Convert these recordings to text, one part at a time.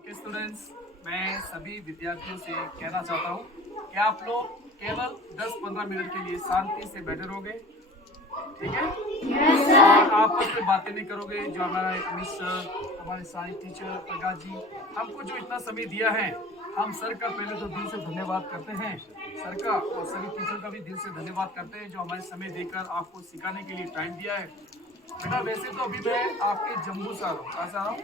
Okay students, मैं सभी विद्यार्थियों से कहना चाहता हूँ कि आप लोग केवल 10-15 मिनट के लिए शांति से बैठे रहोगे, ठीक है? yes, और आपस में बातें नहीं करोगे। जो हमारे मिस सर, हमारे सारे टीचर, प्रकाश जी, हमको जो इतना समय दिया है, हम सर का पहले तो दिल से धन्यवाद करते हैं, सर का, और सभी टीचर का भी दिल से धन्यवाद करते हैं जो हमारे समय देकर आपको सिखाने के लिए टाइम दिया है। बेटा वैसे तो अभी मैं आपके जम्मू से आ रहा हूँ। कहाँ से आ रहा हूँ?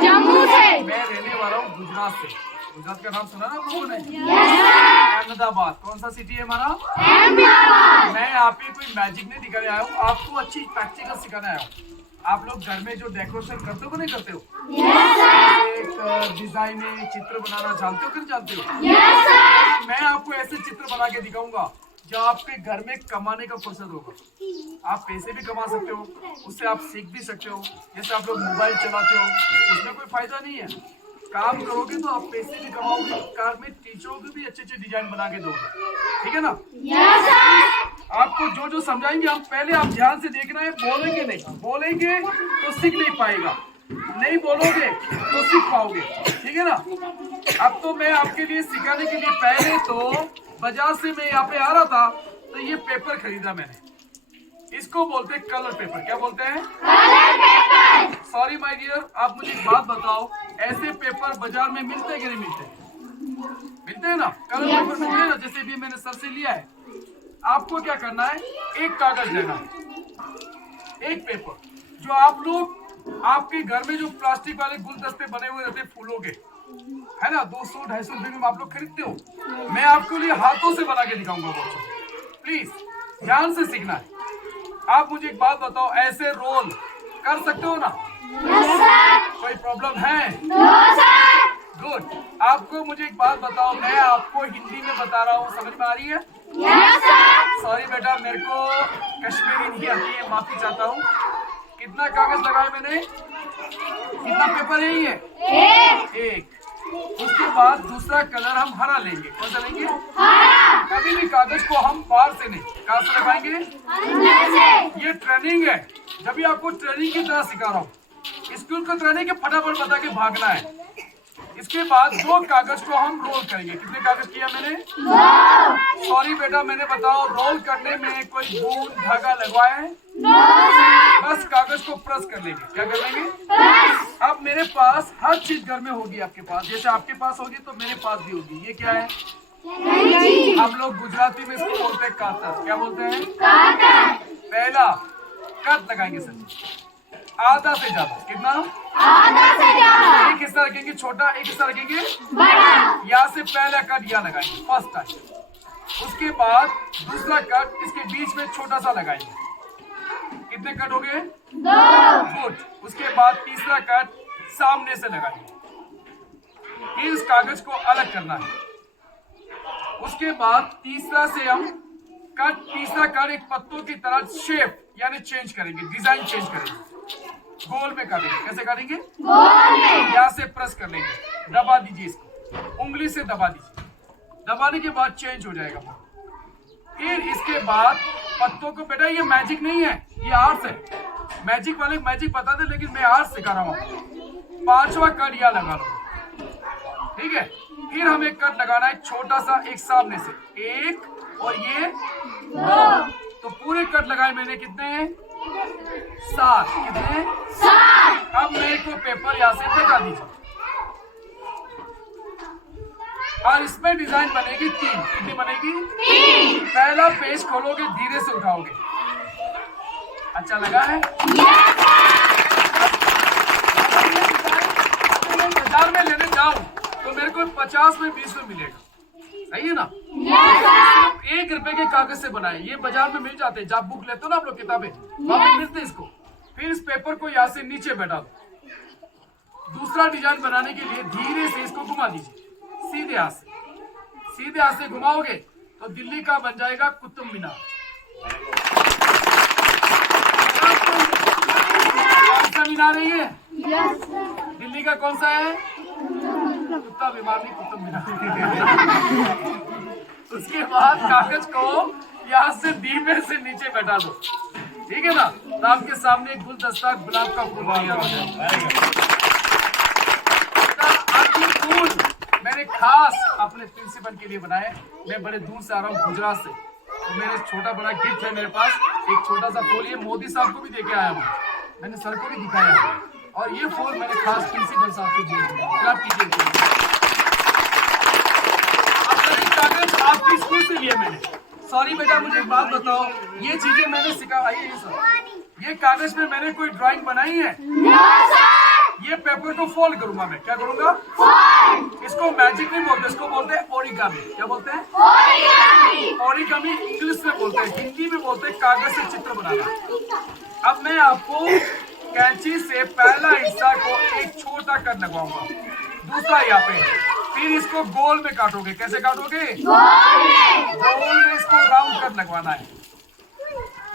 जम्मू से। मैं रहने वाला हूँ गुजरात से। गुजरात का नाम सुना ना आप लोगों ने? अहमदाबाद। कौन सा सिटी है हमारा? अहमदाबाद। मैं यहाँ पे कोई मैजिक नहीं दिखाने आया हूँ, आपको अच्छी प्रैक्टिकल सिखाने आया हूँ। आप लोग घर में जो डेकोरेशन करते हो नहीं करते हो? एक डिजाइन चित्र बनाना जानते हो कि नहीं जानते हो? मैं आपको ऐसे चित्र बना के दिखाऊंगा जो आपके घर में कमाने का फुर्सत होगा। आप पैसे भी कमा सकते हो, उससे आप सीख भी सकते हो। जैसे आप लोग मोबाइल चलाते हो, उसमें कोई फायदा नहीं है। काम करोगे तो आप पैसे भी कमाओगे, कार में टीचरों को भी अच्छे अच्छे डिजाइन बना के दोगे, ठीक है ना? आपको जो जो समझाएंगे हम पहले आप ध्यान से देखना है। बोलेंगे नहीं, बोलेंगे तो सीख नहीं पाएगा, नहीं बोलोगे तो सीख पाओगे, ठीक है ना? अब तो मैं आपके लिए सिखाने के लिए पहले तो बाजार से मैं यहाँ पे आ रहा था तो ये पेपर खरीदा मैंने। इसको बोलते हैं कलर पेपर। क्या बोलते हैं? Colour paper. Sorry my dear, आप मुझे एक बात बताओ, ऐसे पेपर बाजार में मिलते हैं कि नहीं मिलते? मिलते हैं ना? कलर पेपर मिलते हैं ना? जैसे भी मैंने सर से लिया है। आपको क्या करना है, एक कागज लेना है, एक पेपर। जो आप लोग आपके घर में जो प्लास्टिक वाले गुलदस्ते बने हुए रहते फूलों के, है ना, 200-250 रुपए में आप लोग खरीदते हो, मैं आपके लिए हाथों से बना के दिखाऊंगा बच्चों। प्लीज ध्यान से सीखना है। आप मुझे एक बात बताओ, ऐसे रोल कर सकते हो ना? कोई प्रॉब्लम है? गुड। आपको मुझे एक बात बताओ, मैं आपको हिंदी में बता रहा हूँ, समझ में आ रही है? सॉरी बेटा, मेरे को कश्मीरी नहीं आती है, माफी चाहता हूँ। कितना कागज लगाया मैंने? कितना पेपर है ये? एक। उसके बाद दूसरा कलर हम हरा लेंगे। कौन सा लेंगे? हरा। कभी भी कागज को हम बाहर से नहीं, कहाँ से लगाएंगे? अंदर से। ये ट्रेनिंग है, जब भी आपको ट्रेनिंग की तरह सिखा रहा हूँ। स्कूल को ट्रेनिंग के फटाफट बता के भागना है। इसके बाद 2 कागज को हम रोल करेंगे। कितने कागज किया मैंने? 2। सॉरी बेटा, मैंने बताओ रोल करने में कोई बूंद धागा लगवाया है? बस कागज को प्रेस कर लेंगे। क्या कर लेंगे? प्रेस। अब मेरे पास हर चीज घर में होगी, आपके पास जैसे आपके पास होगी तो मेरे पास भी होगी। ये क्या है? हम लोग गुजराती में इसको बोलते हैं कातर। क्या बोलते हैं? कातर। पहला कट लगाएंगे सर, आधा से ज्यादा। कितना? आधा से ज्यादा। एक हिस्सा रखेंगे छोटा, एक हिस्सा रखेंगे बड़ा। यहाँ से पहला कट यहाँ लगाएंगे फर्स्ट टाइम। उसके बाद दूसरा कट इसके बीच में छोटा सा लगाएंगे। कितने कट हो गए? 2। गुड। उसके बाद तीसरा कट सामने से लगाएंगे। फिर इस कागज को अलग करना है। उसके बाद तीसरा से हम तीसरा कट एक पत्तों की तरह शेप यानी चेंज करेंगे, डिजाइन चेंज करेंगे, गोल में काटेंगे। कैसे काटेंगे? गोल में। यहाँ से प्रेस कर लेंगे, दबा दीजिए इसको, उंगली से दबा दीजिए। दबाने के बाद चेंज हो जाएगा। फिर इसके बाद पत्तों को, बेटा ये मैजिक नहीं है, ये आर्ट्स है। मैजिक वाले मैजिक बता दे, लेकिन मैं आर्ट्स सिखा रहा हूँ। 5वां कट यहाँ लगा लो, ठीक है? फिर हमें कट लगाना है छोटा सा, एक सामने से, एक और ये 2। तो पूरे कट लगाए मैंने। कितने? 7। कितने? 7। अब मेरे को पेपर यहाँ से लगा दीजिए और इसमें डिजाइन बनेगी 3। कितनी बनेगी? 3। पहला पेज खोलोगे, धीरे से उठाओगे। अच्छा लगा है? बाजार में लेने जाऊं तो मेरे को 50 में 20 में मिलेगा, सही है ना? सिर्फ 1 रुपए के कागज से बनाए, ये बाजार में मिल जाते हैं। जब बुक लेते हो ना आप लोग किताबें, वहां पे मिलते हैं इसको। फिर इस पेपर को यहाँ से नीचे बैठा दो। दूसरा डिजाइन बनाने के लिए धीरे से इसको घुमा दीजिए, सीधे हाथ से। सीधे हाथ से घुमाओगे तो दिल्ली का बन जाएगा कुतुब मीनार। कौन सा मीनार है ये? दिल्ली का कौन सा है? कुत्ता बीमार नहीं, कुतुब मीनार। उसके बाद कागज को यहाँ से धीमे से नीचे बैठा दो, ठीक है ना? तो आपके सामने एक गुलदस्ता गुलाब का फूल तैयार हो जाएगा। मैंने खास अपने प्रिंसिपल के लिए बनाए। मैं बड़े दूर से आ रहा हूँ गुजरात से, तो मेरे छोटा बड़ा गिफ्ट है मेरे पास। एक छोटा सा फूल, ये मोदी साहब को भी देके आया हूँ, मैंने सर को भी दिखाया है। और ये फूल मैंने खास प्रिंसिपल साहब को दिए। क्लैप कीजिए। कागज आपकी स्कूल से लिए मैंने। सॉरी बेटा, मुझे एक बात बताओ, ये चीजें मैंने सिखाई है सर। ये कागज में मैंने कोई ड्राइंग बनाई है? ये पेपर को फोल्ड करूंगा मैं। क्या करूंगा? इसको मैजिक नहीं बोलते, इसको बोलते हैं ओरिगामी। क्या बोलते हैं? ओरिगामी इंग्लिश में बोलते हैं, हिंदी में बोलते हैं कागज से चित्र बनाना। अब मैं आपको कैंची से पहला हिस्सा को एक छोटा कर लगवाऊंगा, दूसरा यहाँ पे, फिर इसको गोल में काटोगे। कैसे काटोगे? गोल में इसको राउंड कर लगवाना है,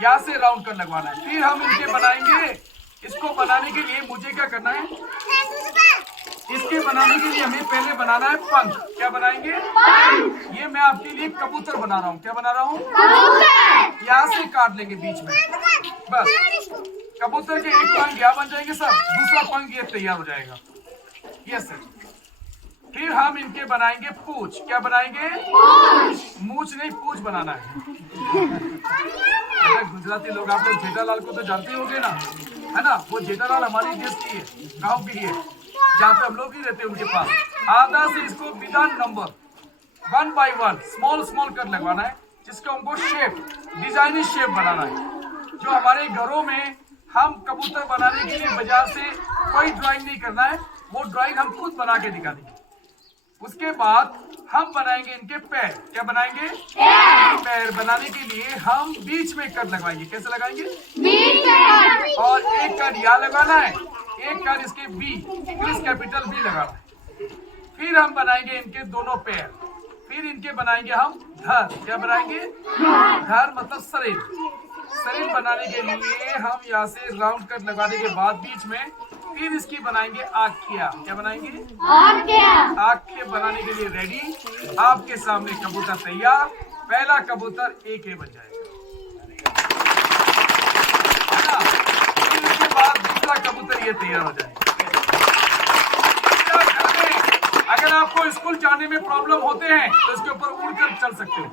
यहाँ से राउंड कर लगवाना है। फिर हम इनके बनाएंगे। इसको बनाने के लिए मुझे क्या करना है? इसके बनाने के लिए हमें पहले बनाना है पंख। क्या बनाएंगे? ये मैं आपके लिए कबूतर बना रहा हूँ। क्या बना रहा हूँ? यहाँ से काट लेंगे बीच में, बस। कबूतर के एक पंख यहाँ बन जाएंगे सर, दूसरा पंख ये तैयार हो जाएगा। Yes sir. फिर हम इनके बनाएंगे पूंछ। क्या बनाएंगे? मूछ नहीं, पूंछ बनाना है। गुजराती लोग, आप लोग जेठालाल को तो जानते होंगे ना, है ना? वो जेठालाल हमारी देश की है, गांव की है, जहाँ पे हम लोग भी रहते हैं उनके पास। आधा से इसको without number 1 by 1 small small कर लगवाना है, जिसका हमको शेप, डिजाइनिंग शेप बनाना है। जो हमारे घरों में हम कबूतर बनाने के लिए बाजार से कोई ड्राइंग नहीं करना है, वो ड्राइंग हम खुद बना के दिखा देंगे। उसके बाद हम बनाएंगे इनके पैर। क्या बनाएंगे? पैर बनाने के लिए हम बीच में कट लगवाएंगे। कैसे लगाएंगे? बीच में। और एक कट यहाँ लगाना है, एक कट इसके बी, इंग्लिश कैपिटल बी लगाना है। फिर हम बनाएंगे इनके दोनों पैर। फिर इनके बनाएंगे हम धर। क्या बनाएंगे? धर मतलब शरीर। शरीर बनाने के लिए हम यहाँ से राउंड कट लगाने के बाद बीच में, फिर इसकी बनाएंगे आँखियाँ। क्या बनाएंगे? आँखें बनाने के लिए रेडी। आपके सामने कबूतर तैयार। पहला कबूतर एक बन जाएगा, है ना? फिर इसके बाद दूसरा कबूतर ये तैयार हो जाएगा। अगर आपको स्कूल जाने में प्रॉब्लम होते हैं तो इसके ऊपर उड़कर चल सकते हो।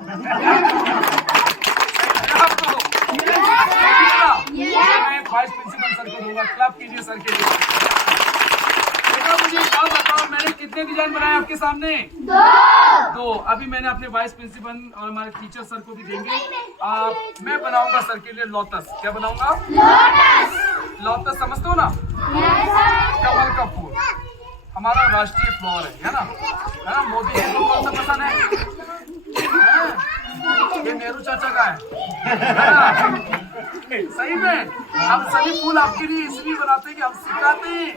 मैं वाइस प्रिंसिपल सर को दूंगा। क्लैप कीजिए सर के लिए। मुझे क्या बताओ, मैंने कितने डिजाइन बनाए आपके सामने? 2। अभी मैंने अपने वाइस प्रिंसिपल और हमारे टीचर सर को भी देंगे। मैं बनाऊंगा सर के लिए लोटस। क्या बनाऊंगा? लोटस समझते हो ना? कमल का फूल हमारा राष्ट्रीय फ्लावर है ना? है ना? मोदी जी को कौन सा पसंद है? ये नेहरू चाचा का है ना? सही में हम सभी फूल आपके लिए इसलिए बनाते हैं कि हम सिखाते हैं,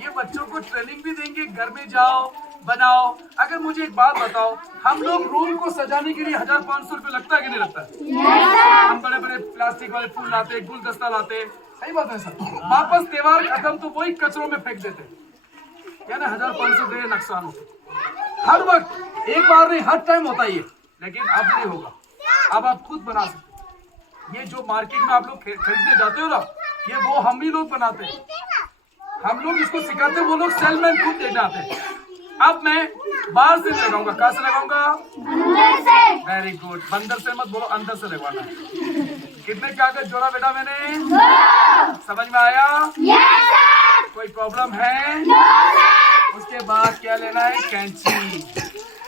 ये बच्चों को ट्रेनिंग भी देंगे। घर में जाओ, बनाओ। अगर मुझे एक बात बताओ, हम लोग रूम को सजाने के लिए 1500 रुपए लगता है कि नहीं लगता है? हम बड़े बड़े प्लास्टिक वाले फूल लाते, गुलदस्ता लाते। सही बात है सर। वापस त्योहार खत्म तो वही कचरों में फेंक देते, क्या ना? 1500 दे नुकसान होता। हर वक्त, एक बार नहीं, हर टाइम होता है ये, लेकिन अब नहीं होगा। अब आप खुद बना सकते। ये जो मार्केट में आप लोग खरीदने जाते हो ना, ये वो हम ही लोग बनाते हैं। हम लोग इसको सिखाते हैं, वो लोग सेलमैन खुद देने आते हैं। अब मैं बाहर से लगाऊंगा। कहाँ से लगाऊंगा? अंदर से। Very good. बंदर से मत बोलो, अंदर से लगवाना है। कितने कागज जोड़ा बेटा मैंने? 2। समझ में आया? Yes sir. कोई प्रॉब्लम है? No sir. उसके बाद क्या लेना है? कैंची।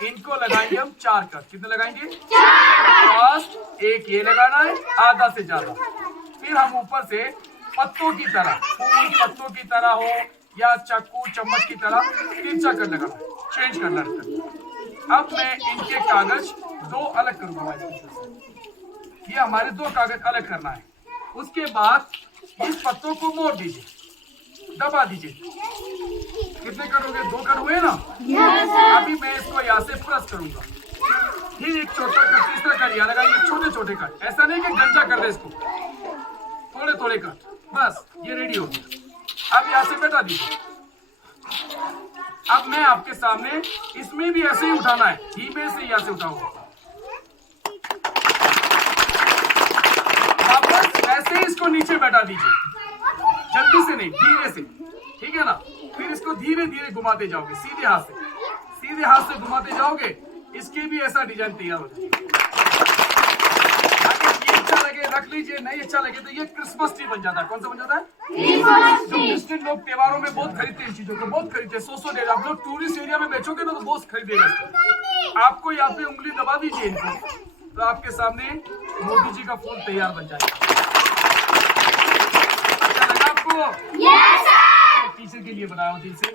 इनको लगाएंगे हम 4 कट। कितने लगाएंगे? 4। फर्स्ट एक ये लगाना है, आधा से ज्यादा। फिर हम ऊपर से पत्तों की तरह, फूल पत्तों की तरह हो या चाकू चम्मच की तरह तिरछा कर लगाना, चेंज करना है। अब मैं इनके कागज 2 अलग करूंगा। ये हमारे 2 कागज अलग करना है। उसके बाद इस पत्तों को मोड़ दीजिए, दबा दीजिए। कितने करोगे? 2 कर हुए ना? अभी मैं इसको यहाँ से प्रेस करूंगा। फिर एक छोटा कट, तीसरा कट यहाँ लगाइए, छोटे छोटे कट। ऐसा नहीं कि गंजा कर दे इसको, थोड़े थोड़े कट, बस ये रेडी हो गया। अब यहाँ से बैठा दीजिए। अब मैं आपके सामने इसमें भी ऐसे ही उठाना है, धीमे से यहाँ से उठाऊंगा, वापस ऐसे ही इसको नीचे बैठा दीजिए, जल्दी से नहीं, धीरे से, ठीक है ना? फिर इसको धीरे धीरे घुमाते जाओगे, सीधे हाथ से, सीधे हाथ से घुमाते जाओगे, इसकी भी ऐसा डिजाइन तैयार हो जाएगा। अगर ये अच्छा लगे रख लीजिए, नहीं अच्छा लगे तो ये क्रिसमस ट्री बन जाता है। कौन सा बन जाता है? जो क्रिश्चियन लोग त्योहारों में बहुत खरीदते हैं इन चीजों को, बहुत खरीदते हैं। 100 डेढ़ आप लोग टूरिस्ट एरिया में बेचोगे ना तो बहुत खरीदेगा। आपको यहाँ पे उंगली दबा दीजिए इनको, तो आपके सामने मोदी जी का फूल तैयार बन जाएगा। अच्छा लगा आपको? Yes sir. पीछे के लिए बनाया हूँ दिल से।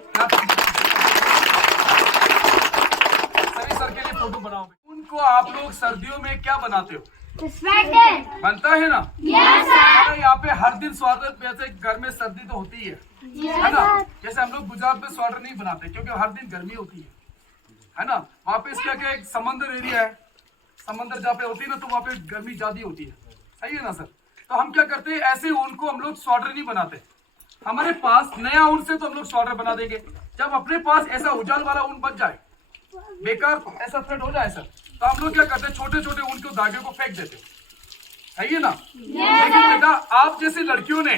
सभी सर के लिए फोटो बनाओगे। उनको आप लोग सर्दियों में क्या बनाते हो? स्वेटर बनता है ना? Yes sir. यहाँ पे हर दिन स्वेटर, वैसे घर में सर्दी तो होती है ना? जैसे हम लोग गुजरात में स्वेटर नहीं बनाते क्योंकि हर दिन गर्मी होती है ना? वहाँ पे इसका क्या, एक समंदर एरिया है, समंदर जहाँ पे होती है ना, तो वहाँ पे गर्मी ज्यादा होती है। सही है ना सर? तो हम क्या करते हैं, ऐसे ऊन को हम लोग स्वेटर नहीं बनाते। हमारे पास नया ऊन से तो हम लोग स्वेटर बना देंगे। जब अपने पास ऐसा उजाल वाला ऊन बच जाए, बेकार ऐसा थ्रेड हो जाए सर, तो हम लोग क्या करते हैं, छोटे छोटे ऊन के धागे को फेंक देते हैं। सही है ना? लेकिन बेटा आप जैसी लड़कियों ने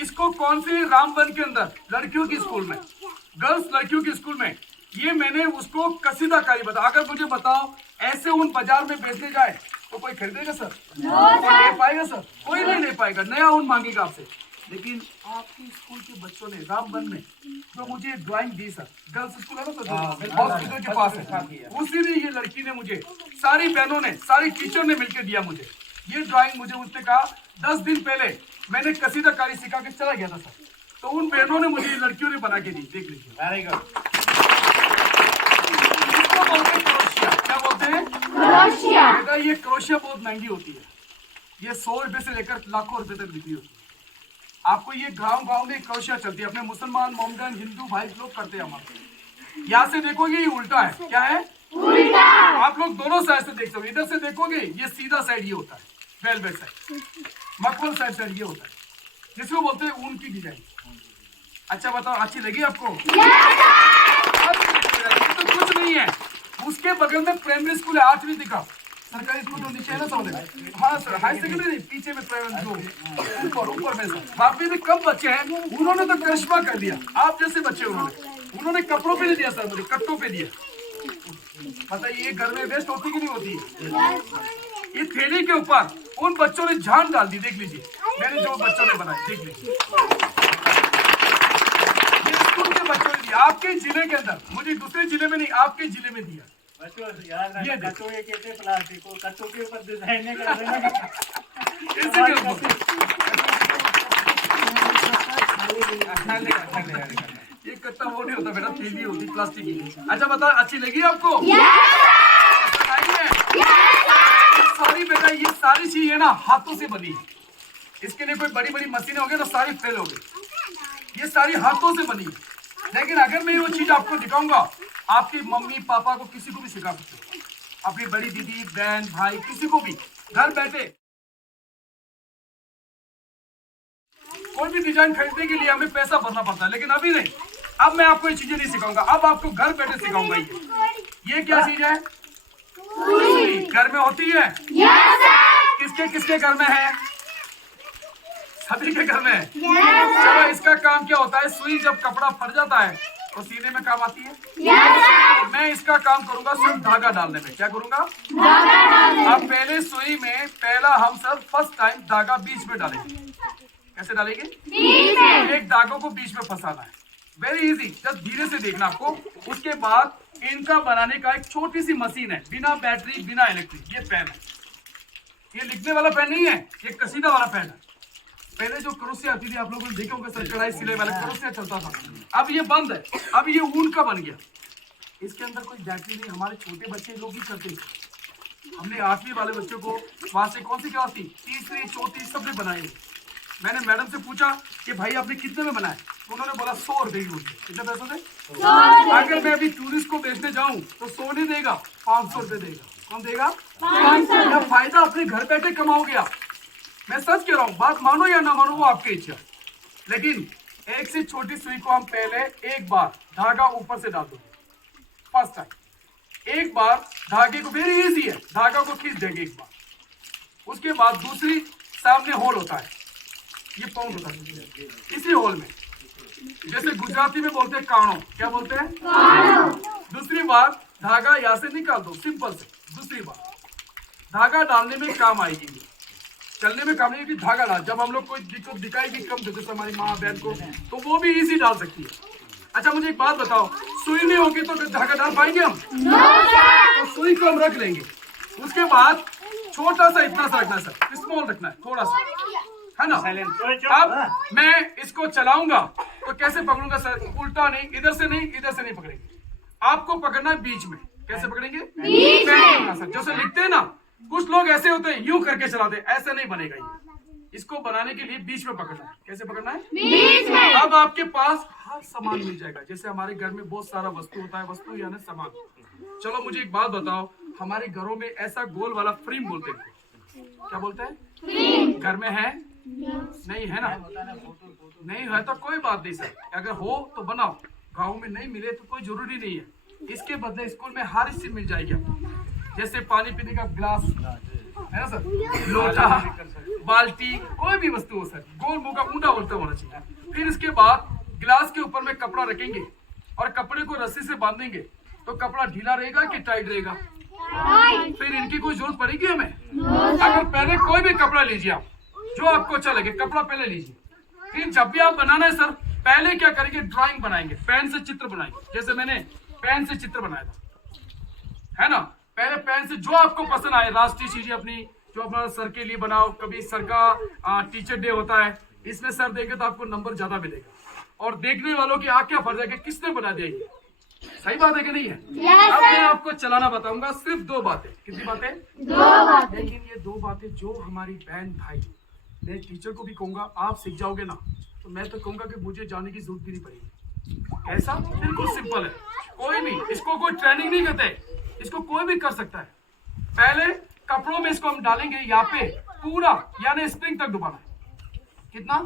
इसको कौन से रामबन के अंदर लड़कियों की स्कूल में, गर्ल्स लड़कियों की स्कूल में, ये मैंने उसको कसीदाकारी बता। अगर मुझे बताओ ऐसे ऊन बाजार में बेचने जाए तो कोई खरीदेगा सर? कोई ले पाएगा सर? कोई नहीं ले पाएगा, नया ऊन मांगेगा आपसे। लेकिन आपके स्कूल के बच्चों ने रामबन में जो मुझे ड्राइंग दी सर, गर्ल्स स्कूल है ना सर, हॉस्पिटल के पास है, उसी ने, ये लड़की ने मुझे, सारी बहनों ने, सारी टीचर ने मिलकर दिया मुझे ये ड्राइंग। मुझे उसने कहा 10 दिन पहले मैंने कसीदाकारी सिखा के चला गया था सर, तो उन बहनों ने मुझे, लड़कियों ने बना के दी। देख लीजिए, वेरी गुड। इसको बोलते हैं क्रोशिया। क्या बोलते हैं? क्रोशिया। बेटा ये क्रोशिया बहुत महंगी होती है, ये 100 रुपए से लेकर लाखों रुपए तक बिक्री होती है। आपको ये गांव में क्रोशिया चलती है, अपने मुसलमान, मोहम्मदन, हिंदू भाई लोग करते हैं हमारे। यहाँ से देखोगे ये उल्टा है। क्या है? उल्टा। आप लोग दोनों साइड से देख सकते हो। इधर से देखोगे ये सीधा साइड ये होता है, वेलवेट साइड, मखमल साइड ये होता है, जिसको बोलते हैं ऊन की डिजाइन। अच्छा बताओ, अच्छी लगी आपको? तो कुछ नहीं है, उसके बगल में प्राइमरी स्कूल है, 8वीं दिखा, सरकारी स्कूल जो नीचे है ना समझे? हाँ सर, हाई सेकेंडरी नहीं, पीछे में प्राइमरी जो ऊपर में सर। बाकी भी कम बच्चे हैं, उन्होंने तो करिश्मा कर दिया। आप जैसे बच्चे उन्होंने कपड़ों पे नहीं दिया सर, मुझे कट्टों पे दिया। बताइए ये घर में वेस्ट होती कि नहीं होती है? ये थैली के ऊपर उन बच्चों ने जान डाल दी। देख लीजिए मैंने जो बच्चों ने बनाए, देख लीजिए ये स्कूल के बच्चों ने दिया, आपके जिले के अंदर, मुझे दूसरे जिले में नहीं, आपके जिले में दिया। ये कट्टों के कहते प्लास्टिक को, कट्टों के ऊपर डिजाइन नहीं कर रहे ये कट्टा वो नहीं होता बेटा, थैली होती प्लास्टिक की। अच्छा बता, अच्छी लगी आपको? सारी बेटा ये सारी चीज है ना हाथों से बनी है, इसके लिए कोई बड़ी बड़ी मशीनें होगी तो सारी फेल हो गई। ये सारी हाथों से बनी है। लेकिन अगर मैं वो चीज आपको दिखाऊंगा, आपकी मम्मी पापा को, किसी को भी सिखा सकते हो, अपनी बड़ी दीदी, बहन, भाई, किसी को भी घर बैठे कोई भी डिजाइन खरीदने के लिए हमें पैसा भरना पड़ता है, लेकिन अभी नहीं। अब मैं आपको ये चीजें नहीं सिखाऊंगा, अब आपको घर बैठे सिखाऊंगा। ये क्या चीज है? सुई। घर में होती है? किसके किसके घर में है? सभी के घर में है। चलो इसका काम क्या होता है, सुई जब कपड़ा फट जाता है तो सीने में काम आती है। मैं इसका काम करूंगा सिर्फ धागा डालने में। क्या करूंगा? अब पहले सुई में पहला हम सब फर्स्ट टाइम धागा बीच में डालेंगे। कैसे डालेंगे? एक धागों को बीच में फंसाना है, वेरी इजी, जस्ट धीरे से देखना आपको। उसके बाद इनका बनाने का एक छोटी सी मशीन है, बिना बैटरी बिना इलेक्ट्रिक। ये पेन है, ये लिखने वाला पेन नहीं है, ये कसीदा वाला पेन है। पहले जो क्रोशिया आती थी आप लोगों ने देखे होंगे सर, कढ़ाई सिलाई वाला क्रोशिया चलता था, अब ये बंद है, अब ये ऊन का बन गया। इसके अंदर कोई बैटरी नहीं, हमारे छोटे बच्चे लोग ही करते हैं। हमने 8वीं वाले बच्चों को वहां से, कौन सी क्लास थी, 3री 4थी, सबने बनाए। मैंने मैडम से पूछा कि भाई आपने कितने में बनाए, तो उन्होंने बोला 100 रुपए की। कितने पैसों से? अगर मैं अभी टूरिस्ट को बेचने जाऊं तो 100 नहीं देगा, 500 रुपए देगा। कौन देगा? 500। फायदा अपने घर बैठे कमाओगे आप। मैं सच कह रहा हूँ, बात मानो या ना मानो वो आपकी इच्छा। लेकिन एक से छोटी सुई को हम पहले एक बार धागा ऊपर से डाल दो, फर्स्ट टाइम एक बार धागे को, वेरी इजी है, धागा को खींच देंगे एक बार। उसके बाद दूसरी सामने होल होता है, ये पाउंड होता है, इसी होल में जैसे गुजराती में बोलते हैं काणो, क्या बोलते हैं? काणो। दूसरी बात, धागा यहाँ से निकाल दो, सिंपल से। दूसरी बात, धागा डालने में काम आएगी, चलने में काम नहीं आएगी। धागा डाल, जब हम लोग कोई दिक्कत दिखाएगी कम जैसे हमारी माँ बहन को, तो वो भी इजी डाल सकती है। अच्छा मुझे एक बात बताओ, सुई नहीं होगी तो धागा डाल पाएंगे हम? तो सुई को हम रख लेंगे। उसके बाद छोटा सा इतना सा रखना है सर, स्मॉल रखना है थोड़ा सा, है ना? अब मैं इसको चलाऊंगा तो कैसे पकड़ूंगा सर? उल्टा नहीं, इधर से नहीं पकड़ेंगे। आपको पकड़ना है बीच में। कैसे पकड़ेंगे? बीच में। सर जैसे लिखते हैं ना, कुछ लोग ऐसे होते हैं यूं करके चलाते हैं, ऐसा नहीं बनेगा ये। इसको बनाने के लिए बीच में पकड़ना है। कैसे पकड़ना है? बीच में। अब आपके पास हर सामान मिल जाएगा। जैसे हमारे घर में बहुत सारा वस्तु होता है, वस्तु यानी सामान। चलो मुझे एक बात बताओ, हमारे घरों में ऐसा गोल वाला फ्रेम बोलते हैं, क्या बोलते हैं? घर में है? नहीं है ना? नहीं है तो कोई बात नहीं सर, अगर हो तो बनाओ। गाँव में नहीं मिले तो कोई जरूरी नहीं है। इसके बदले स्कूल में हर चीज मिल जाएगी आपको। जैसे पानी पीने का गिलास है ना सर, लोटा, बाल्टी, कोई भी वस्तु हो सर, गोल मुंह का ऊंटा बोलते होना चाहिए। फिर इसके बाद गिलास के ऊपर में कपड़ा रखेंगे और कपड़े को रस्सी से बांधेंगे, तो कपड़ा ढीला रहेगा कि टाइट रहेगा? फिर इनकी कोई जरूरत पड़ेगी हमें? अगर पहले कोई भी कपड़ा लीजिए आप, जो आपको अच्छा लगे कपड़ा पहले लीजिए। फिर जब भी आप बनाना है सर, पहले क्या करेंगे? ड्राइंग बनाएंगे, पेन से चित्र बनाएंगे। जैसे मैंने पेन से चित्र बनाया था, है ना? पहले पेन से जो आपको पसंद आए, राष्ट्रीय चीजें अपनी, जो अपना सर के लिए बनाओ। कभी सर का टीचर डे होता है, इसमें सर देंगे तो आपको नंबर ज्यादा मिलेगा, और देखने वालों की आंख क्या फट जाएगी, किसने बना दिया ये? सही बात है कि नहीं है? अब मैं आपको चलाना बताऊंगा, सिर्फ 2 बातें। कितनी बातें? 2 बातें। लेकिन ये 2 बातें जो हमारी बहन भाई, मैं टीचर को भी कहूंगा, आप सीख जाओगे ना, तो मैं तो कहूंगा कि मुझे जाने की जरूरत भी नहीं पड़ेगी। ऐसा बिल्कुल सिंपल है, कोई भी इसको कोई ट्रेनिंग नहीं करते, इसको कोई भी कर सकता है। पहले कपड़ों में इसको हम डालेंगे, यहाँ पे पूरा यानी स्प्रिंग तक डुबाना है। कितना?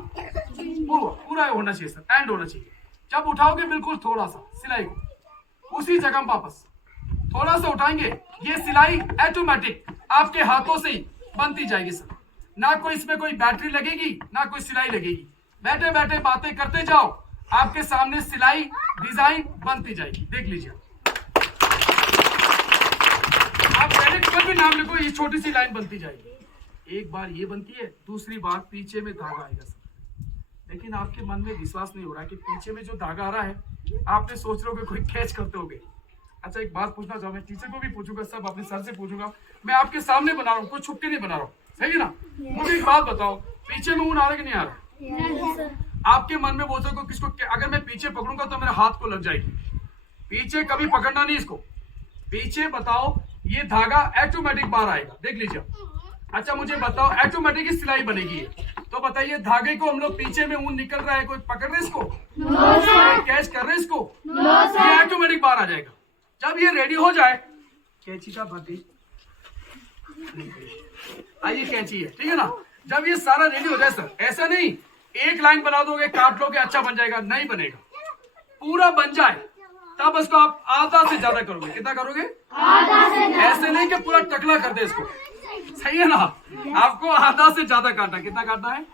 पूरा होना चाहिए सर, एंड होना चाहिए। जब उठाओगे बिल्कुल थोड़ा सा सिलाई को उसी जगह वापस थोड़ा सा उठाएंगे, ये सिलाई ऑटोमेटिक आपके हाथों से ही बनती जाएगी सर। ना कोई इसमें कोई बैटरी लगेगी, ना कोई सिलाई लगेगी। बैठे बैठे बातें करते जाओ, आपके सामने सिलाई डिजाइन बनती जाएगी। देख लीजिए, आप पहले कोई भी नाम लिखो, ये छोटी सी लाइन बनती जाएगी। एक बार ये बनती है, दूसरी बार पीछे में धागा आएगा सर। लेकिन आपके मन में विश्वास नहीं हो रहा कि पीछे में जो धागा आ रहा है, आपने सोच रहे हो कोई कैच करते होगे। अच्छा एक बात पूछना चाहूँ, मैं टीचर को भी पूछूंगा, सब अपने सर से पूछूंगा। मैं आपके सामने बना रहा हूँ, कोई छुप के नहीं बना रहा हूँ, सही है ना? मुझे एक बात बताओ, पीछे में ऊन आ रहा है कि नहीं आ रहा? आपके मन में बोल सको किसको, अगर मैं पीछे पकड़ूंगा तो मेरे हाथ को लग जाएगी। पीछे कभी पकड़ना नहीं इसको, पीछे बताओ, ये धागा ऑटोमेटिक बाहर आएगा। देख लीजिए। अच्छा मुझे बताओ, ऑटोमेटिक ही सिलाई बनेगी तो बताइए, धागे को हम लोग पीछे में ऊन निकल रहा है, कोई पकड़ रहे इसको? कैच कर रहे इसको? ये ऑटोमेटिक बाहर आ जाएगा। जब ये रेडी हो जाए, कैंची का बाती आइए, कैंची है, ठीक है ना? जब ये सारा रेडी हो जाए सर, ऐसा नहीं एक लाइन बना दोगे काट लोगे अच्छा बन जाएगा, नहीं बनेगा। पूरा बन जाए तब इसको आप आधा से ज्यादा करोगे। कितना करोगे? आधा से। ऐसे नहीं कि पूरा टकला कर दे इसको, सही है ना? आपको आधा से ज्यादा काटना। कितना काटना है?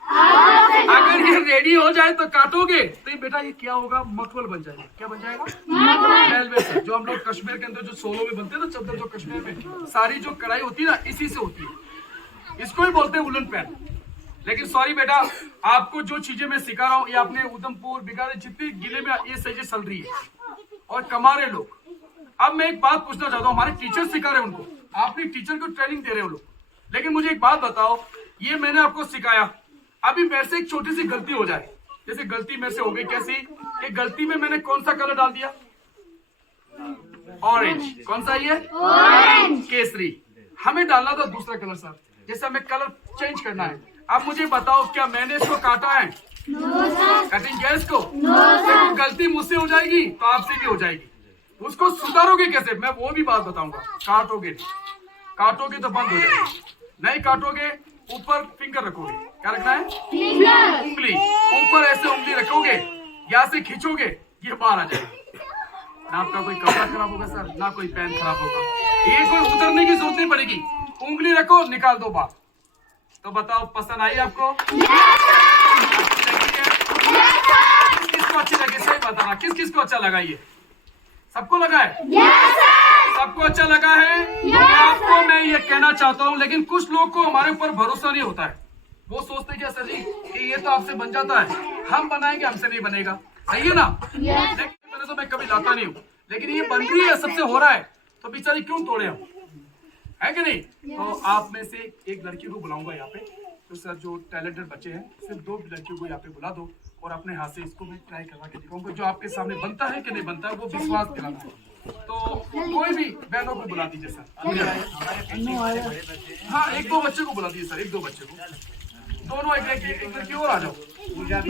अगर ये रेडी हो जाए तो काटोगे तो ये बेटा ये क्या होगा? मखमल बन जाएगा। क्या बन जाएगा? वेलवेट। जो हम लोग कश्मीर के अंदर जो सोलो में बनते हैं ना चद्दर, जो कश्मीर में सारी जो कढ़ाई होती है ना, इसी से होती है। इसको ही बोलते हैं वुलन पैन। लेकिन सॉरी बेटा, आपको जो चीजें मैं सिखा रहा हूँ, ये अपने उधमपुर बिगाड़े जितने जिले में ये चीजें चल रही है और कमा रहे लोग। अब मैं एक बात पूछना चाहता हूँ, हमारे टीचर सिखा रहे हैं उनको, आप भी टीचर को ट्रेनिंग दे रहे हो लोग। लेकिन मुझे एक बात बताओ, ये मैंने आपको सिखाया, अभी मेरे से एक छोटी सी गलती हो जाए, जैसे गलती मेरे से हो गई, कैसी? एक गलती में मैंने कौन सा कलर डाल दिया? ऑरेंज। कौन सा ये? ऑरेंज। केसरी। हमें डालना था दूसरा कलर सर, जैसे हमें कलर चेंज करना है। अब मुझे बताओ, क्या मैंने इसको काटा है? कटिंग गैस को? तो गलती मुझसे हो जाएगी तो आपसे भी हो जाएगी। उसको सुधारोगे कैसे? मैं वो भी बात बताऊंगा। काटोगे नहीं, काटोगे तो बंद हो जाएगा। नहीं काटोगे, ऊपर फिंगर रखोगे। क्या रखना है? उंगली ऊपर, ऐसे उंगली रखोगे, यहाँ से खींचोगे, ये बाहर आ जाएगा। ना आपका कोई कपड़ा खराब होगा सर, ना कोई पेन खराब होगा। ये कोई उतरने की जरूरत नहीं पड़ेगी, उंगली रखो, निकाल दो बाहर। तो बताओ, पसंद आई आपको? किसको अच्छी लगी सही बताना, किस किस को अच्छा लगा ये? सबको लगा है? Yes, sir. सबको अच्छा लगा है? आपको मैं ये कहना चाहता हूँ, लेकिन कुछ लोग को हमारे ऊपर भरोसा नहीं होता है। वो सोचते हैं क्या सर जी कि ये तो आपसे बन जाता है, हम बनाएंगे हमसे नहीं बनेगा, सही है ना? Yes. लेकिन मैंने तो मैं कभी लाता नहीं हूँ, लेकिन ये बन रही है, सबसे हो रहा है, तो बेचारी क्यों तोड़े हम, है कि नहीं? तो आप में से एक लड़की को बुलाऊंगा यहाँ पे, तो सर जो टैलेंटेड बच्चे हैं सिर्फ 2 लड़कियों को यहाँ पे बुला दो और अपने हाथ से इसको भी ट्राई करवा के दिखाऊंगा, जो आपके सामने बनता है कि नहीं बनता है वो विश्वास दिलाना है। तो कोई भी बहनों को बुला दीजिए सर। हाँ 1-2 बच्चे को बुला दीजिए सर, 1-2 बच्चे को, दोनों एक लड़की और आ जाओ। कोई भी आ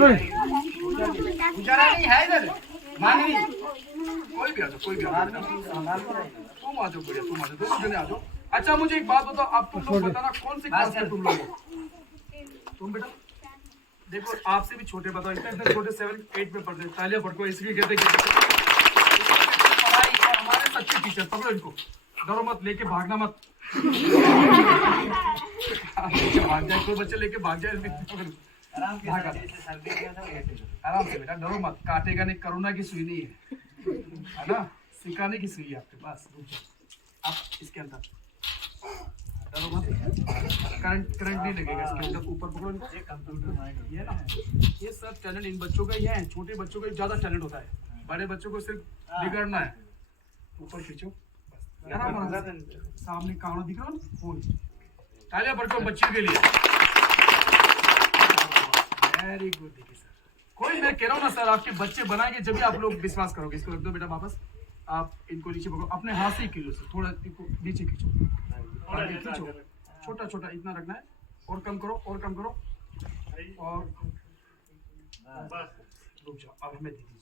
जाओ, कोई भी आ जाओ, तुम आ जाओ, बढ़िया तुम आ जाओ, दोनों जने आ जाओ। अच्छा मुझे एक बात बताओ, आप तुम लोग बताना कौन सी क्लास में तुम लोग हो? तुम बेटा देखो आपसे भी छोटे बताओ, इतने छोटे 7-8 में पढ़ते, तालियां पढ़ो, इसलिए कहते पढ़ाई और हमारे सच्चे टीचर, पकड़ो इनको, डरो मत, लेके भागना मत। लेके भाग जाए, कोई बच्चे लेके भाग जाए, आराम से बेटा, डरो मत, काटेगा नहीं, करुणा की सुई नहीं है ना, सिखाने की सुई है आपके पास। आप इसके अंदर डरो मत, करंट नहीं लगेगा इसके अंदर, ऊपर पकड़ो ये कंप्यूटर, ये ना ये सब टैलेंट इन बच्चों का ही है, छोटे बच्चों का ज्यादा टैलेंट होता है, बड़े बच्चों को सिर्फ बिगड़ना है। ऊपर खींचो सामने कावड़ा दिख रहा है, फूल तालियां पड़को बच्ची के लिए, वेरी गुड। देखिए सर, कोई मैं कह रहा हूँ ना सर, आपके बच्चे बनाएंगे जब भी आप लोग विश्वास करोगे। इसको रख दो बेटा वापस, आप इनको नीचे पकड़ो, अपने हाथ से ही खींचो सर, थोड़ा इनको नीचे खींचो, खींचो, छोटा छोटा इतना रखना है, और कम करो, और कम करो, और रुक जाओ, अब हमें दे दीजिए।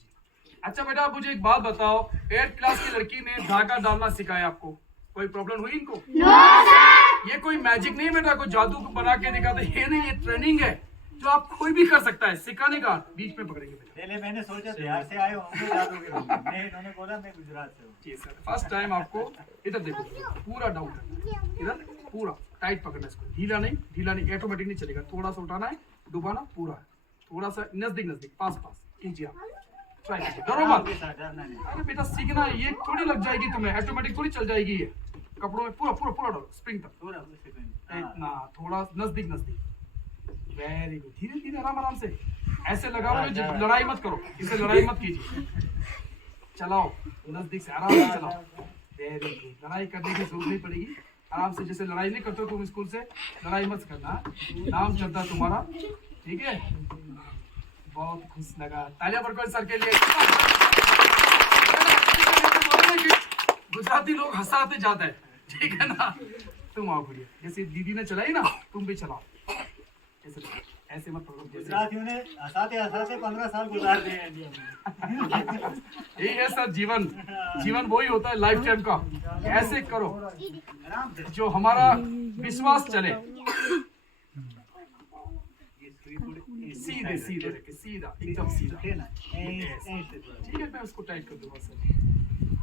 अच्छा बेटा मुझे एक बात बताओ, 8th क्लास की लड़की ने धागा डालना सिखाया आपको, कोई प्रॉब्लम हुई इनको? No, sir. ये कोई मैजिक नहीं बेटा, कोई जादू को बना के दिखाते, ये नहीं, ये ट्रेनिंग है जो आप कोई भी कर सकता है, सिखाने का। बीच में पकड़ेंगे बेटा। पहले मैंने सोचा बिहार से आए होंगे जादू के लोग, नहीं इन्होंने बोला मैं गुजरात से हूँ। जी सर, फर्स्ट टाइम आपको इधर देखो, पूरा डाउन करना है, इधर पूरा टाइट पकड़ना है इसको, ढीला नहीं, ऑटोमेटिक नहीं चलेगा, थोड़ा सा उठाना है, डुबाना पूरा, थोड़ा सा नजदीक पास कीजिए आप, ट्राई कीजिए, डरो मत। अरे बेटा सीखना है, ये थोड़ी लग जाएगी तुम्हें, ऑटोमेटिक थोड़ी चल जाएगी ये, कपड़ों में पूरा डालो, स्प्रिंग तक इतना, थोड़ा नजदीक, वेरी गुड, धीरे धीरे आराम से ऐसे लगाओ, लड़ाई मत करो, इसे लड़ाई मत कीजिए, चलाओ नजदीक से, आराम से चलाओ, वेरी गुड। लड़ाई करने की जरूरत नहीं पड़ेगी, आराम से, जैसे लड़ाई नहीं करते हो तुम स्कूल से, लड़ाई मत करना, नाम चलता तुम्हारा, ठीक है? बहुत खुश लगा, तालियां बड़को सर के लिए। गुजराती लोग हंसाते जाते हैं, ठीक है ना? तुम आओ गुड़िया, जैसे दीदी ने चलाई ना, तुम भी चलाओ, ऐसे मत पकड़ो, गुजरातियों ने हंसाते 15 साल गुजार दिए हैं। यही है सर जीवन वही होता है लाइफ टाइम का, ऐसे करो जो हमारा विश्वास चले, सीधे रखे, सीधा एकदम सीधा, ठीक है? मैं उसको टाइट कर दूंगा सर,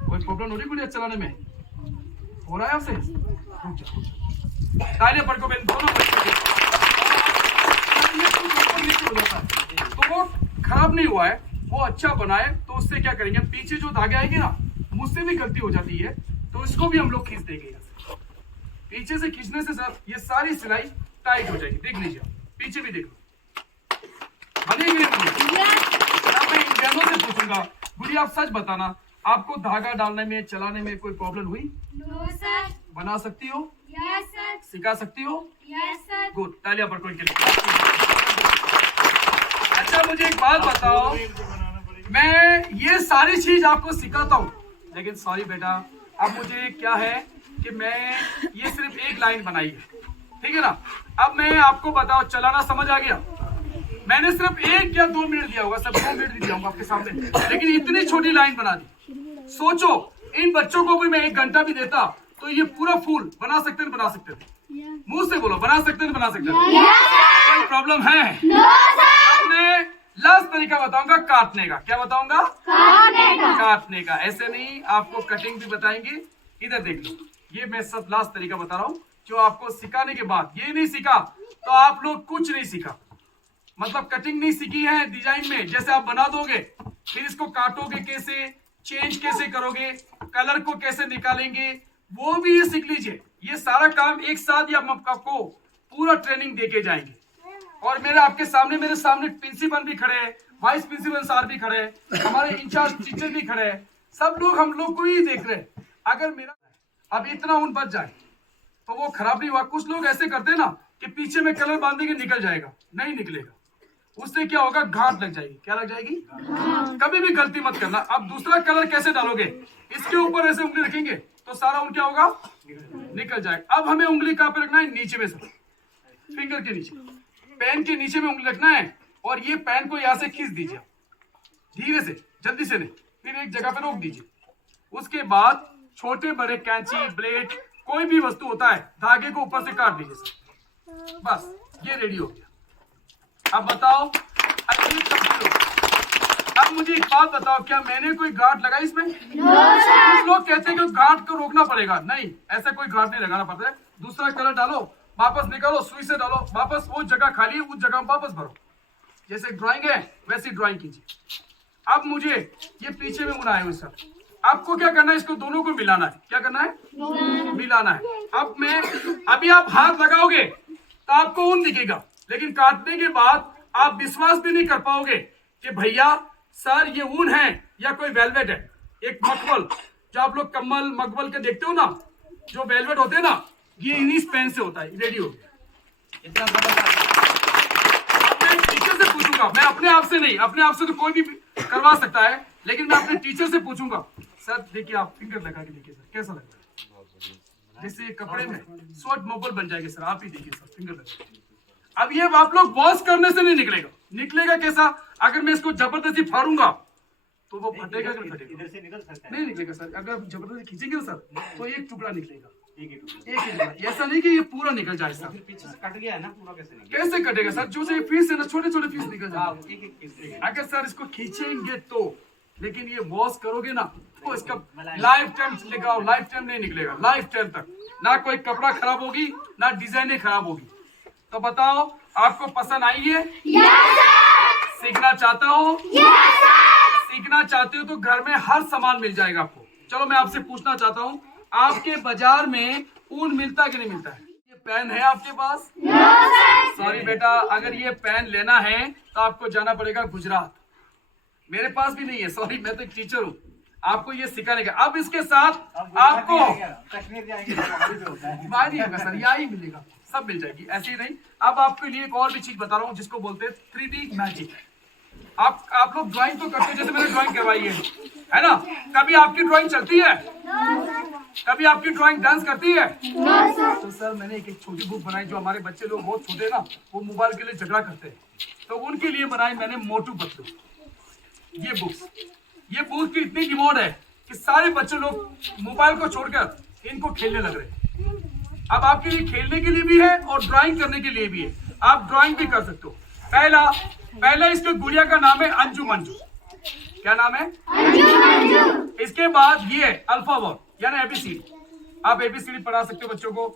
कोई प्रॉब्लम हो रही गुड़िया चलाने में, हो रहा है आपसे? रुक जाओ, तालियां पड़को बेन, दोनों बच्चों हो जाता है, तो वो खराब नहीं हुआ है, वो अच्छा बना है, तो उससे क्या करेंगे, पीछे जो धागे आएंगे ना, मुझसे भी गलती हो जाती है, तो इसको भी हम लोग खींच देंगे यहाँ से, पीछे से खींचने से सर ये सारी सिलाई टाइट हो जाएगी, देख लीजिए, पीछे भी देख लो, बनेगी नहीं? अब मैं इन बहनों से पूछूंगा, गुड़िया आप सच बताना, आपको धागा डालने में, चलाने में कोई प्रॉब्लम हुई? No, sir. बना सकती हो? Yes, sir. सिखा सकती हो? Yes, sir. गुड, तालियां बड़को इनके लिए। अच्छा मुझे एक बात बताओ, मैं ये सारी चीज आपको सिखाता हूँ, लेकिन सॉरी बेटा, अब मुझे क्या है कि मैं ये सिर्फ एक लाइन बनाई है, ठीक है ना? अब मैं आपको बताओ, चलाना समझ आ गया? मैंने सिर्फ 1 या 2 मिनट दिया होगा, सब 2 मिनट दिया होगा आपके सामने, लेकिन इतनी छोटी लाइन बना दी। सोचो इन बच्चों को भी मैं 1 घंटा भी देता तो ये पूरा फूल बना सकते थे, मुंह से बोलो, बना सकते थे? कोई प्रॉब्लम है? No, sir. अब मैं लास्ट तरीका बताऊंगा काटने का, क्या बताऊंगा? काटने का, ऐसे नहीं, आपको कटिंग भी बताएंगे, इधर देख लो, ये मैं सब लास्ट तरीका बता रहा हूँ, जो आपको सिखाने के बाद, ये नहीं सीखा तो आप लोग कुछ नहीं सीखा, मतलब कटिंग नहीं सीखी है डिजाइन में, जैसे आप बना दोगे फिर इसको काटोगे कैसे, चेंज कैसे करोगे, कलर को कैसे निकालेंगे, वो भी ये सीख लीजिए। ये सारा काम एक साथ ही हम आपको पूरा ट्रेनिंग देके जाएंगे। और आपके सामने मेरे सामने प्रिंसिपल भी खड़े हैं, वाइस प्रिंसिपल सर भी खड़े हैं, हमारे इंचार्ज टीचर भी खड़े हैं, सब लोग हम लोग को ही देख रहे हैं। अगर मेरा अब इतना ऊन बच जाए तो वो खराब नहीं हुआ। कुछ लोग ऐसे करते हैं ना कि पीछे में कलर बांधेंगे निकल जाएगा, नहीं निकलेगा। उससे क्या होगा, घाट लग जाएगी। क्या लग जाएगी? कभी भी गलती मत करना। अब दूसरा कलर कैसे डालोगे, इसके ऊपर ऐसे उंगली रखेंगे तो सारा ऊन क्या होगा, निकल जाएगा। अब हमें उंगली कहाँ पे रखना है, नीचे में, सब फिंगर के नीचे, पेन के नीचे में उंगली रखना है। और ये पेन को यहाँ से खींच दीजिए धीरे से, जल्दी से नहीं, फिर एक जगह पे रोक दीजिए। उसके बाद छोटे बड़े कैंची, ब्लेड, कोई भी वस्तु होता है, धागे को ऊपर से काट दीजिए सर। बस ये रेडी हो गया। अब बताओ, अब मुझे एक बात बताओ, क्या मैंने कोई गांठ लगाई इसमें? कुछ लोग कहते हैं कि गांठ को रोकना पड़ेगा। नहीं, ऐसा कोई गांठ नहीं लगाना पड़ता है। दूसरा कलर डालो, वापस निकालो, सुई से डालो, वापस वो जगह खाली है उस जगह वापस भरो। जैसे ड्राइंग है वैसी ड्राइंग कीजिए। अब मुझे ये पीछे में बनाए हुए सर, आपको क्या करना है, इसको दोनों को मिलाना है। क्या करना है? मिलाना है। अभी आप हाथ लगाओगे तो आपको ऊन दिखेगा, लेकिन काटने के बाद आप विश्वास भी नहीं कर पाओगे कि भैया सर ये ऊन है या कोई वेलवेट है। एक मखमल, जो आप लोग कम्बल मखमल के देखते हो ना, जो वेलवेट होते हैं ना, ये इन्हीं पेन से होता है। रेडी हो गया। इतना बड़ा मैं टीचर से पूछूंगा, मैं अपने आप से नहीं, अपने आप से तो कोई भी करवा सकता है, लेकिन मैं अपने टीचर से पूछूंगा। सर देखिए, आप फिंगर लगा के देखिए सर, कैसा लग रहा है? जैसे कपड़े में शॉर्ट मोबल बन जाएगी सर, आप ही देखिए सर, फिंगर लगा। अब ये आप लोग वॉश करने से नहीं निकलेगा। निकलेगा कैसा? अगर मैं इसको जबरदस्ती फाड़ूंगा तो वो फटेगा कि नहीं फटेगा? इधर से निकल सकता है। नहीं निकलेगा सर। अगर जबरदस्ती खींचेंगे ना सर तो एक टुकड़ा निकलेगा, एक ही टुकड़ा। एक ही टुकड़ा। ऐसा नहीं कि ये पूरा निकल जाए सर। फिर पीछे से कट गया है ना, पूरा कैसे निकल? कैसे कटेगा सर? जो से पीस है ना, छोटे छोटे पीस निकल जाएंगे। एक एक पीस लेंगे। अगर सर इसको खींचेंगे तो, लेकिन ये वॉश करोगे ना तो इसका लाइफ टाइम लगाओ, लाइफ टाइम नहीं निकलेगा, लाइफ टाइम तक। ना कोई कपड़ा खराब होगी, ना डिजाइने खराब होगी। तो बताओ, आपको पसंद आई है? सीखना चाहता हो? सीखना चाहते हो तो घर में हर सामान मिल जाएगा आपको। चलो मैं आपसे पूछना चाहता हूँ, आपके बाजार में ऊन मिलता कि नहीं मिलता है? ये पेन है आपके पास? सॉरी बेटा, अगर ये पेन लेना है तो आपको जाना पड़ेगा गुजरात। मेरे पास भी नहीं है, सॉरी, मैं तो एक टीचर हूँ, आपको ये सिखाने का। अब इसके साथ आपको कश्मीर जाएंगे तो वहाँ भी होता है। नहीं होगा सर, यहाँ ही मिलेगा, सब मिल जाएगी, ऐसे ही नहीं। अब आपके लिए एक और भी चीज बता रहा हूँ जिसको बोलते हैं 3D मैजिक। आप लोग ड्राइंग तो करते हैं, जैसे मैंने ड्राइंग करवाई है ना? कभी आपकी ड्राइंग चलती है? कभी आपकी ड्राइंग डांस करती है? तो सर मैंने एक छोटी बुक बनाई, जो हमारे बच्चे लोग बहुत छोटे ना, वो मोबाइल के लिए झगड़ा करते हैं, तो उनके लिए बनाई मैंने मोटू पतलू। ये बुक की इतनी डिमांड है कि सारे बच्चे लोग मोबाइल को छोड़कर इनको खेलने लग रहे हैं। अब आपके लिए खेलने के लिए भी है और ड्राइंग करने के लिए भी है, आप ड्राइंग भी कर सकते हो। पहला इसके गुड़िया का नाम है अंजू मंजू। क्या नाम है? इसके बाद ये अल्फाबेट यानी एबीसीडी, आप एबीसीडी पढ़ा सकते हो बच्चों को,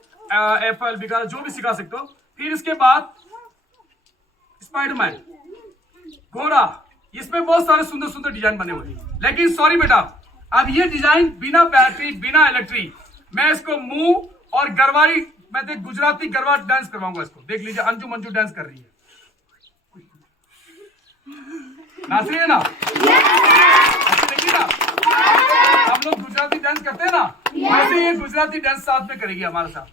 एप्पल वगैरह जो भी सिखा सकते हो। फिर इसके बाद स्पाइडरमैन, घोड़ा, इसमें बहुत सारे सुंदर सुंदर डिजाइन बने हुए हैं। लेकिन सॉरी बेटा, अब ये डिजाइन बिना बैटरी बिना इलेक्ट्रिक, मैं इसको मुंह और गरवारी, मैं तो गुजराती गरबा डांस करवाऊंगा इसको। देख लीजिए, अंजू मंजू डांस कर रही है, नाच रही है ना? देखिए ना, हम लोग गुजराती डांस करते हैं ना, वैसे ये गुजराती डांस साथ में करेगी हमारे साथ।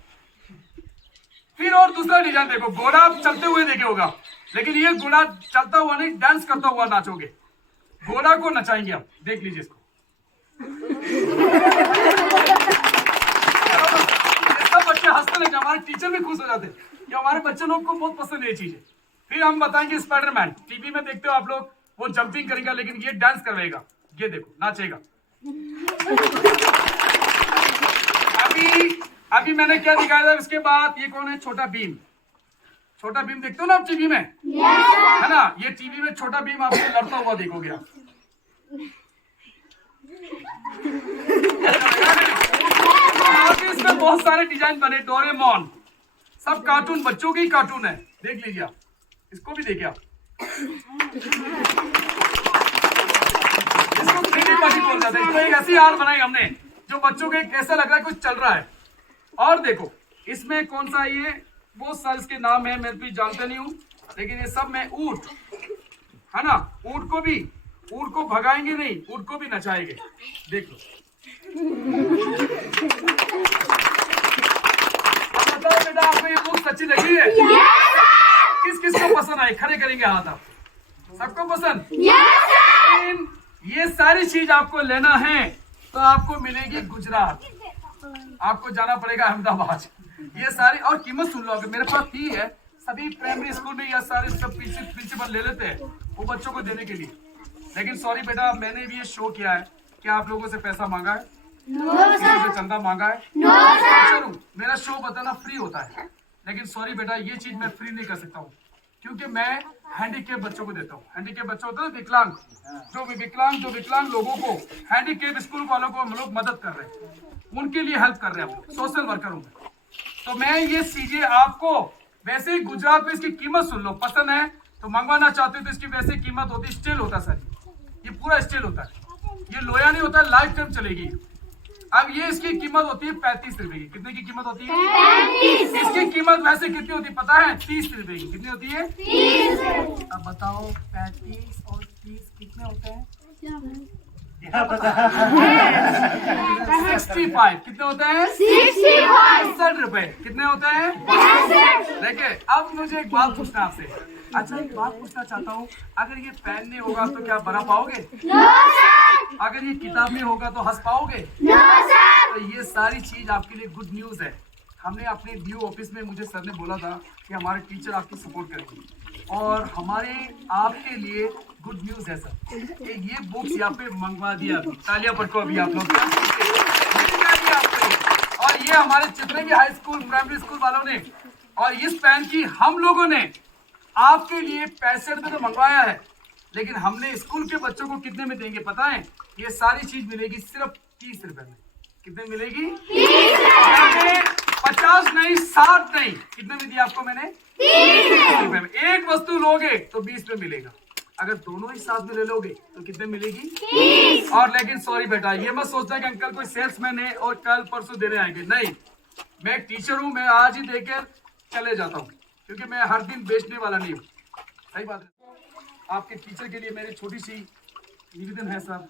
फिर और दूसरा डिजाइन देखो, घोड़ा आप चलते हुए देखे होगा, लेकिन ये घोड़ा चलता हुआ नहीं, डांस करता हुआ नाचोगे, घोड़ा को नचाएंगे आप। देख लीजिए इसको, सब बच्चे हंसते लगे, हमारे टीचर भी खुश हो जाते कि हमारे बच्चे लोग को बहुत पसंद है ये चीजें। फिर हम बताएंगे स्पाइडरमैन, टीवी में देखते हो आप लोग, वो जंपिंग करेगा, लेकिन ये डांस करवाएगा। ये देखो, नाचेगा। अभी मैंने क्या दिखाया था? इसके बाद ये कौन है? छोटा भीम। छोटा भीम देखते हो ना आप टीवी में, है ना? ये टीवी में छोटा भीम आपको लड़ता हुआ देखोगे आप। इसमें बहुत सारे डिजाइन बने, डोरेमोन, सब कार्टून, बच्चों के ही कार्टून है। देख लीजिए आप, इसको भी देखिए आप, इसको 3D पार्टी बोल जाते हैं। तो एक ऐसी हार बनाई हमने जो बच्चों के कैसा लग रहा है कुछ चल रहा है। और देखो इसमें कौन सा ये बहुत सारे इसके नाम है, मैं भी जानता नहीं हूँ, लेकिन ये सब में ऊंट है ना, ऊंट को भगाएंगे नहीं, ऊंट को भी नचाएंगे। देख लो। बताओ बेटा आपको ये बुक सच्ची लगी है? किस किस को पसंद आई? खड़े करेंगे हाथ आप। सबको पसंद? लेकिन ये सारी चीज आपको लेना है तो आपको मिलेगी गुजरात, आपको जाना पड़ेगा अहमदाबाद। ये सारी और कीमत सुन लो, अगर मेरे पास ही है, सभी प्राइमरी स्कूल में यह सारे सब प्रिंसिपल ले लेते हैं वो बच्चों को देने के लिए। लेकिन सॉरी बेटा, मैंने भी ये शो किया है कि आप लोगों से पैसा मांगा है, किसी से चंदा मांगा है। चलो मेरा शो बताना फ्री होता है, लेकिन सॉरी बेटा ये चीज मैं फ्री नहीं कर सकता हूँ, क्योंकि मैं हैंडीकेप बच्चों को देता हूँ। हैंडीकेप बच्चे होते हैं विकलांग, जो विकलांग लोगों को हैंडीकेप स्कूल वालों को हम लोग मदद कर रहे हैं, उनके लिए हेल्प कर रहे हैं, हम लोग सोशल वर्कर हूँ। तो मैं ये चीजें आपको वैसे ही गुजरात में इसकी कीमत सुन लो, पसंद है तो मंगवाना चाहते हो तो इसकी वैसे कीमत होती है, स्टील होता है सर, ये पूरा स्टील होता है, ये लोया नहीं होता, लाइफ टाइम चलेगी। अब ये इसकी कीमत होती है 35 रुपए की। कितने की कीमत होती है? 35। इसकी कीमत वैसे कितनी होती है पता है? 30 रुपए की। कितनी होती है? 30। अब बताओ 35 और 30 कितने होते हैं? क्या पता? 65। कितने होते हैं? 65 रुपए। कितने होते हैं? देखिए अब मुझे एक बात पूछना आपसे। अच्छा एक बात पूछना चाहता हूँ, अगर ये पेन नहीं होगा तो क्या बना पाओगे? अगर ये किताब नहीं होगा तो हंस पाओगे? तो ये सारी चीज आपके लिए गुड न्यूज है। हमने अपने डीओ ऑफिस में, मुझे सर ने बोला था कि हमारे टीचर आपकी सपोर्ट करेंगे, और हमारे आपके लिए गुड न्यूज है सर, ये बुक्स यहाँ पे मंगवा दिया। तालियां पटको अभी आप लोग। और ये हमारे जितने भी हाई स्कूल प्राइमरी स्कूल वालों ने, और इस पेन की हम लोगों ने आपके लिए 65 रुपए तो मंगवाया है, लेकिन हमने स्कूल के बच्चों को कितने में देंगे पता है? ये सारी चीज मिलेगी सिर्फ 30 रुपए में। कितने मिलेगी? 50 नहीं, 60 नहीं, कितने में दिया आपको मैंने? 30 रुपए में। एक वस्तु लोगे तो 20 में मिलेगा, अगर दोनों ही साथ में ले लोगे तो कितने मिलेगी? 30। और लेकिन सॉरी बेटा ये मत सोचना कि अंकल कोई सेल्समैन है और कल परसों देने आएंगे, नहीं, मैं एक टीचर हूँ, मैं आज ही देकर चले जाता हूँ, क्योंकि मैं हर दिन बेचने वाला नहीं हूँ। सही बात है। आपके टीचर के लिए मेरी छोटी सी निवेदन है सर,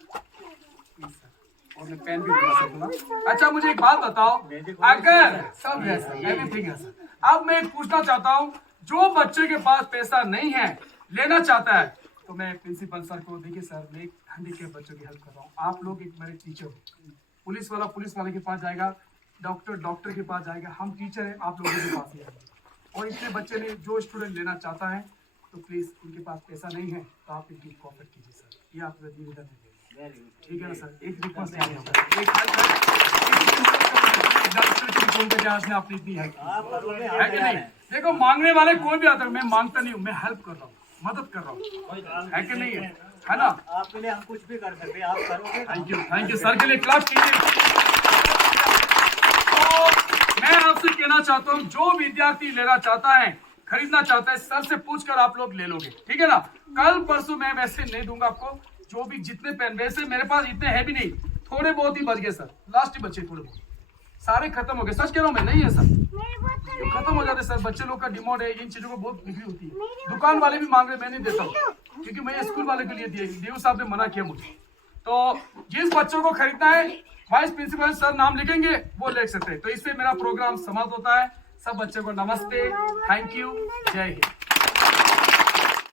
और मैं पेन भी बना सकूंगा। अच्छा मुझे एक बात बताओ, अगर सब है सर, एवरीथिंग है सर, अब मैं पूछना चाहता हूँ, जो बच्चे के पास पैसा नहीं है, लेना चाहता है, तो मैं प्रिंसिपल सर को, देखिए सर मैं हैंडीकेप बच्चों की हेल्प कर रहा हूँ, आप लोग एक मेरे टीचर हो, पुलिस वाले के पास जाएगा, डॉक्टर के पास जाएगा, हम टीचर हैं, आप लोगों के पास ही आएंगे। और इतने बच्चे ने जो स्टूडेंट लेना चाहता है तो प्लीज उनके पास पैसा नहीं है तो आप इनकी कॉपरेट कीजिए सर, ये आप निवेदन है, ठीक है ना सर? एक रिक्वेस्ट है, एक आपने इतनी है कि नहीं? देखो मांगने वाले कोई भी आता है, मैं मांगता नहीं हूँ, मैं हेल्प कर रहा हूँ, मदद कर रहा हूँ, है कि नहीं है ना? आपके लिए हम कुछ भी कर सकते हैं, आप करोगे। थैंक यू सर के लिए क्लास कीजिए। तो मैं आपसे कहना चाहता हूँ, जो विद्यार्थी लेना चाहता है, खरीदना चाहता है, सर से पूछकर आप लोग ले लोगे, ठीक है ना? कल परसों मैं वैसे नहीं दूंगा आपको, जो भी जितने पेन, वैसे मेरे पास इतने है भी नहीं, थोड़े बहुत ही बच गए सर, लास्ट ही बच्चे थोड़े बहुत, सारे खत्म हो गए, सच कह रहा हूँ मैं, नहीं है सर, तो खत्म हो जाते सर, बच्चे लोग का डिमांड है, इन चीजों को बहुत बिक्री होती है, दुकान वाले भी मांग रहे, मैं नहीं देता हूँ, क्योंकि मैं स्कूल वाले के लिए दिए, डीओ साहब ने मना किया मुझे। तो जिस बच्चों को खरीदना है, वाइस प्रिंसिपल सर नाम लिखेंगे, वो ले सकते हैं। तो इससे मेरा प्रोग्राम समाप्त होता है। सब बच्चों को नमस्ते, थैंक यू, जय हिंद।